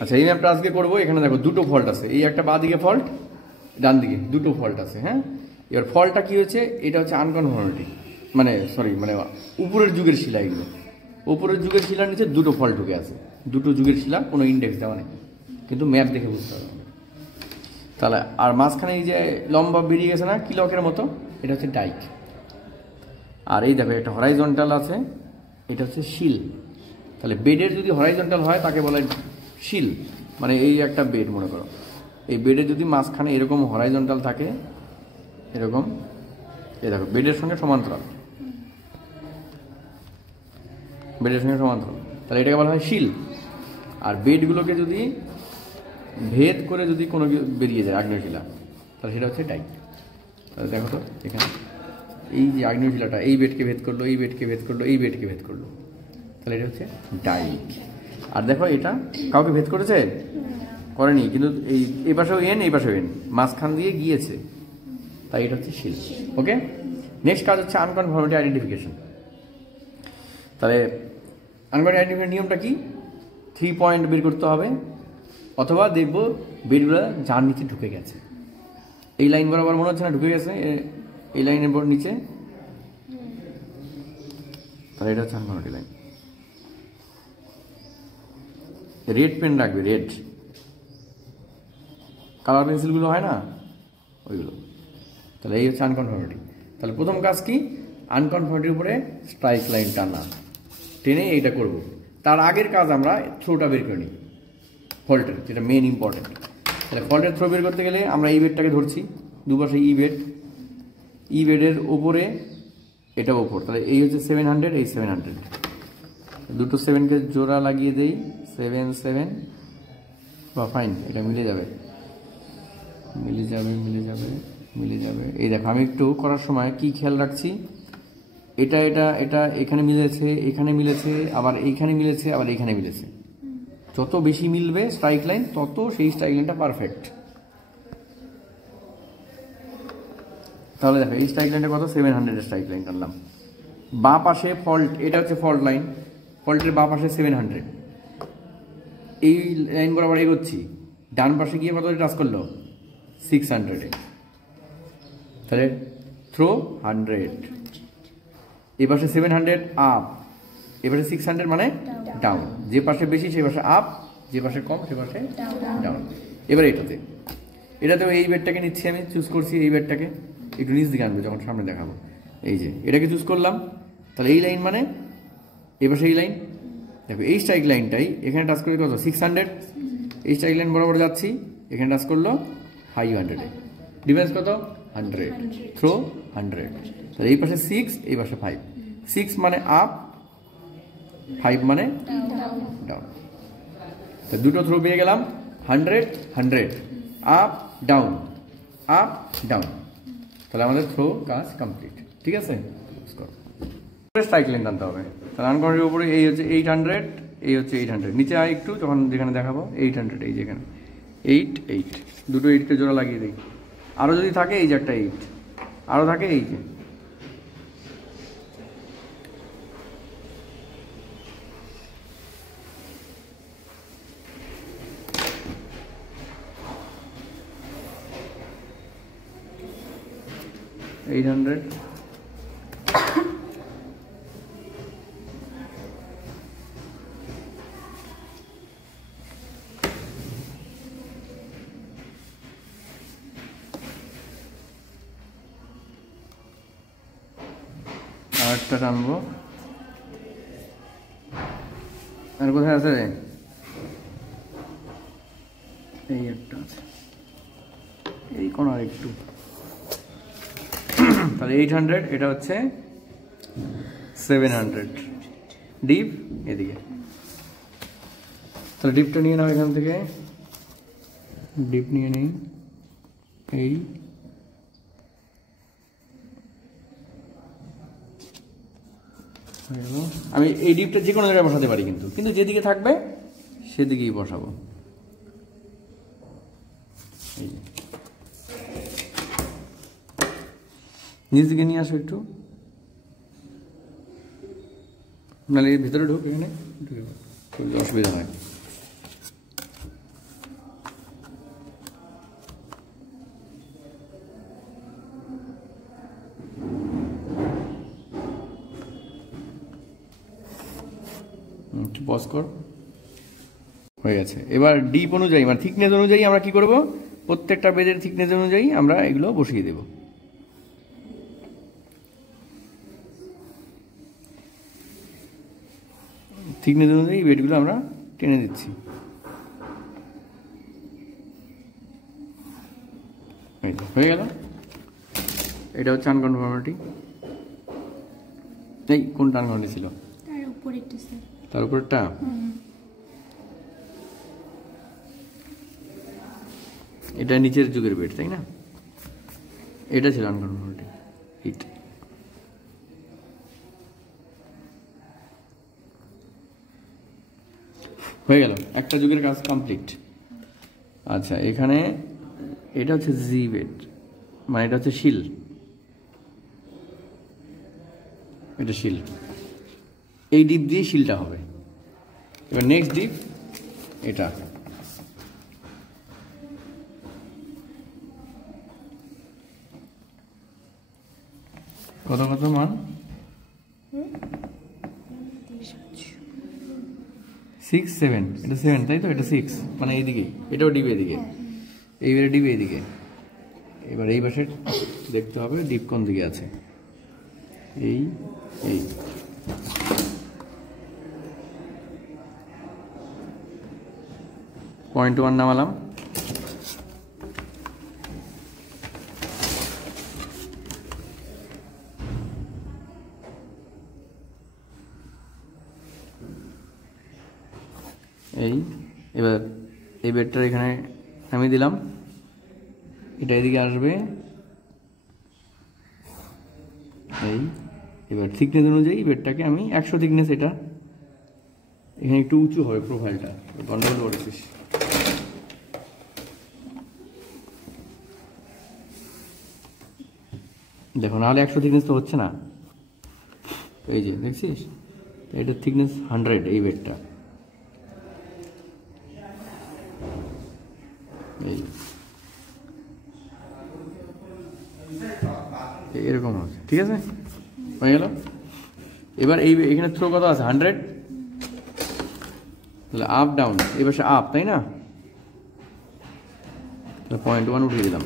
আচ্ছা, এই ম্যাপটা আজকে করবো। এখানে দেখো দুটো ফল্ট আছে, এই একটা বাঁ দিকে ফল্ট, ডান দিকে দুটো ফল্ট আছে। হ্যাঁ, এবার ফল্টটা কি হচ্ছে, এটা হচ্ছে আনকনফর্মিটি, মানে সরি মানে উপরের যুগের শিলা। এগুলো উপরের যুগের শিলার নিচে দুটো ফল্ট ঢুকে আছে, দুটো যুগের শিলা, কোনো ইন্ডেক্স দেওয়া নেই, কিন্তু ম্যাপ দেখে বুঝতে হবে। তাহলে আর মাঝখানে এই যে লম্বা বেরিয়ে গেছে না কিলকের মতো, এটা হচ্ছে ডাইক। আর এই দেখো একটা হরাইজন্টাল আছে, এটা হচ্ছে শিল। তাহলে বেডের যদি হরাইজন্টাল হয় তাকে বলে শিল, মানে এই একটা বেড মনে করো, এই বেডে যদি মাঝখানে এরকম হরাইজন্টাল থাকে, এরকম, এই দেখো বেডের সঙ্গে সমান্তরাল, বেডের সঙ্গে সমান্তরাল, তাহলে এটাকে বলা হয় শিল। আর বেডগুলোকে যদি ভেদ করে যদি কোনো বেরিয়ে যায় আগ্নেয়শিলা, তাহলে সেটা হচ্ছে ডাইক। তাহলে দেখো তো এখানে এই যে আগ্নেয়শিলাটা এই বেডকে ভেদ করলো, এই বেডকে ভেদ করলো, এই বেডকে ভেদ করলো, তাহলে এটা হচ্ছে ডাইক। আর দেখো এটা কাউকে ভেদ করেছে, করেনি, কিন্তু এই পাশেও এন, এই পাশেও এন, মাঝখান দিয়ে গিয়েছে, তাই এটা হচ্ছে শিল। ওকে, নেক্সট কাজ হচ্ছে আনকনফর্মিটি আইডেন্টিফিকেশন। তাহলে আনকনফর্মিটি আইডেন্টিফিকেশন নিয়মটা কি, 3 পয়েন্ট বের করতে হবে, অথবা দেখবো বেডগুলো যার নিচে ঢুকে গেছে, এই লাইন বরাবর মনে হচ্ছে না ঢুকে গেছে, এই লাইনের নিচে, তাহলে এটা হচ্ছে আনকনফর্মিটি লাইন। রেড পেন রাখবে, রেড কালার পেন্সিলগুলো হয় না ওইগুলো। তাহলে এই হচ্ছে আনকনফর্মিটি। তাহলে প্রথম কাজ কি, আনকনফর্মিটির উপরে স্ট্রাইক লাইন টানা, টেনে এইটা করব। তার আগের কাজ আমরা থ্রোটা বের করে নিই, ফল্টের, যেটা মেন ইম্পর্টেন্ট। তাহলে ফল্টের থ্রো বের করতে গেলে আমরা এই বেডটাকে ধরছি, দুপাশে ই বেড, ই বেডের ওপরে এটা ওপর, তাহলে এই হচ্ছে 700, এই 700, দুটো 7কে জোড়া লাগিয়ে দেই, 7 7, বা ফাইন, এটা মিলে যাবে, মিলে যাবে, মিলে যাবে, মিলে যাবে। এই দেখো আমি একটু করার সময় কি খেয়াল রাখছি, এটা এটা এটা এখানে মিলেছে, এখানে মিলেছে, আবার এইখানে মিলেছে, আবার এইখানে মিলেছে। যত বেশি মিলবে স্ট্রাইক লাইন, তত সেই স্ট্রাইক লাইনটা পারফেক্ট। তাহলে দেখো এই স্ট্রাইক লাইনটা কত, 700 স্ট্রাইক লাইন টানলাম। বাঁ পাশে ফল্ট, এটা হচ্ছে ফল্ট লাইন, ফল্টের বাঁ পাশে 700, এই লাইন বরাবর এগোচ্ছি, ডান পাশে গিয়ে কত টাচ করলো, 600, তাহলে থ্রো 100, এ পাশে 700 আপ, এ পাশে 600 মানে ডাউন, যে পাশে বেশি সে পাশে আপ, যে পাশে কম সে পাশে ডাউন। এবার এটাতেও এই বেডটাকে নিচ্ছি, আমি চুজ করছি এই বেডটাকে, একটু নিচ দিকে আনবো যখন সামনে দেখাবো। এই যে এটাকে চুজ করলাম, তাহলে এই লাইন মানে এ পাশে এই লাইন, দেখো এই স্ট্রাইক লাইনটাই এখানে টাচ করে কত, 600, এই স্ট্রাইক লাইন বরাবর যাচ্ছি, এখানে টাচ করলো 500, ডিফারেন্স কত, 100, থ্রো 100, তাহলে এই পাশে 6, এই পাশে 5, 6 মানে আপ, 5 মানে ডাউন। তো দুটো থ্রো পেয়ে গেলাম, 100 100, আপ ডাউন, আপ ডাউন, তাহলে আমাদের থ্রো কাজ কমপ্লিট। ঠিক আছে, স্ট্রাইক লাইন টানতে হবে। তাহলে আনকনফর্মিটির উপরে এই হচ্ছে 800, এই হচ্ছে 800, নিচে আয় একটু, যখন যেখানে দেখাবো 800, এই যেখানে 8 8, দুটো 8কে জোড়া লাগিয়ে দিই। আরও যদি থাকে এই যে একটা 8, আরও থাকে এই যে, $800, আরেকটা টানবো, আর কোথায় আছে, এই একটা আছে, এই কোন আর একটু, তাহলে 800, এটা হচ্ছে 700, ডিপ এদিকে। তাহলে ডিপটা নিয়ে নাও এখান থেকে, ডিপ নিয়ে নেই, এই আমি এই ডিপটা যে কোনো জায়গায় বসাতে পারি, কিন্তু যেদিকে থাকবে সেদিকেই বসাবো। নিচ দিকে নিয়ে আসো একটু, নাহলে ভিতরে ঢুক, এখানে ঢুকে অসুবিধা হয়। পজ কর, হয়ে গেছে। এবার ডিপ অনুযায়ী মানে থিকনেস অনুযায়ী আমরা কি করব, প্রত্যেকটা বেডের থিকনেস অনুযায়ী আমরা এগুলো বসিয়ে দেব। থিকনেস অনুযায়ী বেডগুলো আমরা টেনে দিচ্ছি। হয়ে গেল। এটা হচ্ছে আনকনফর্মিটি। এই কোনটা আনকনফর্মিটি ছিল? তার উপরটা। এটা নিচের যুগের বেড, তাই না? এটা ছিল আনকনফর্মিটি। হিট হয়ে গেল, একটা যুগের কাজ কমপ্লিট। আচ্ছা, এখানে এটা হচ্ছে জি বেড, মানে এটা হচ্ছে শিল, এটা শিল, এই ডিপ দিয়ে শিলটা হবে। এবার নেক্সট ডিপ এটা, কত কত মান? 6 7, এটা 7 তাই তো, এটা 6 মানে এইদিকে, এটাও ডিপ এদিকে, এইবারে ডিপ এইদিকে। এবার এই পাশে দেখতে হবে ডিপ কোন দিকে আছে। এই এই 0.1 নামালাম, এই এবার এই বেডটার এখানে নামিয়ে দিলাম, এটা এদিকে আসবে এই। এবার থিকনেস অনুযায়ী বেডটাকে আমি 100 থিকনেস, এটা এখানে একটু উঁচু হবে প্রোফাইলটা, গন্ডগোল করেছিস। দেখো নাহলে 100 থিকনেস তো হচ্ছে না, এই যে দেখছিস, এটার থিকনেস 100 এই বেডটা, এই এরকম আছে, ঠিক আছে, হয়ে গেল। এবার এই এখানে থ্রো কত আছে? 100, তাহলে আপ ডাউন, এই পাশে আপ, তাই না? তাহলে 0.1 উঠিয়ে দিলাম,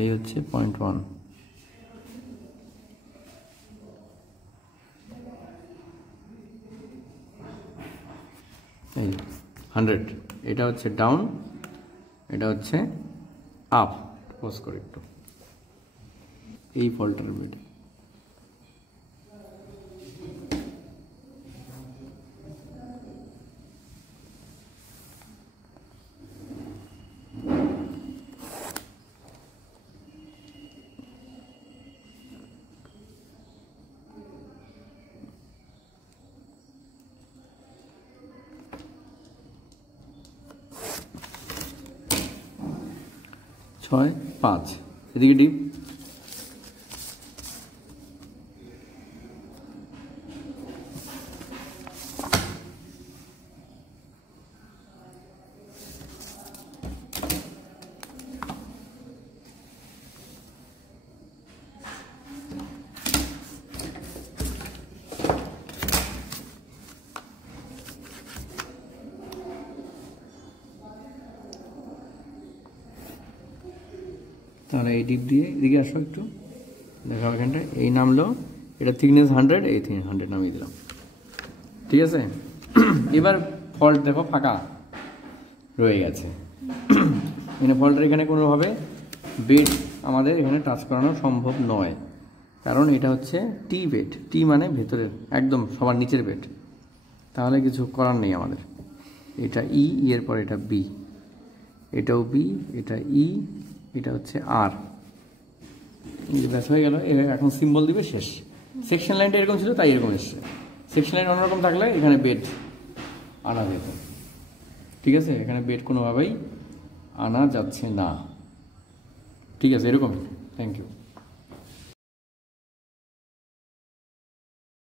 এই হচ্ছে 0.1। এই 100, এটা হচ্ছে ডাউন, এটা হচ্ছে আপ। পজ করে একটু, এই ফল্টার বেড ছয় 5, এদিকে ডিপ, তাহলে এই ডিপ দিয়ে এদিকে আসো একটু, দেখো এখানটা এই নামলো, এটা থিকনেস 100, এই 100 নামিয়ে দিলাম, ঠিক আছে। এবার ফল্ট দেখো ফাঁকা রয়ে গেছে, মানে ফল্টের এখানে কোনোভাবে বেড আমাদের এখানে টাচ করানো সম্ভব নয়, কারণ এটা হচ্ছে টি বেড, টি মানে ভেতরের একদম সবার নিচের বেড, তাহলে কিছু করার নেই আমাদের। এটা ই, এর পর এটা বি, এটাও বি, এটা ই, এটা হচ্ছে আর, ব্যাস হয়ে গেল। এখন সিম্বল দিবে, শেষ। সেকশন লাইনটা এরকম ছিল তাই এরকম এসছে, সেকশন লাইন অন্যরকম থাকলে এখানে বেড আনা যেত, ঠিক আছে। এখানে বেড কোনোভাবেই আনা যাচ্ছে না, ঠিক আছে, এরকম। Thank you.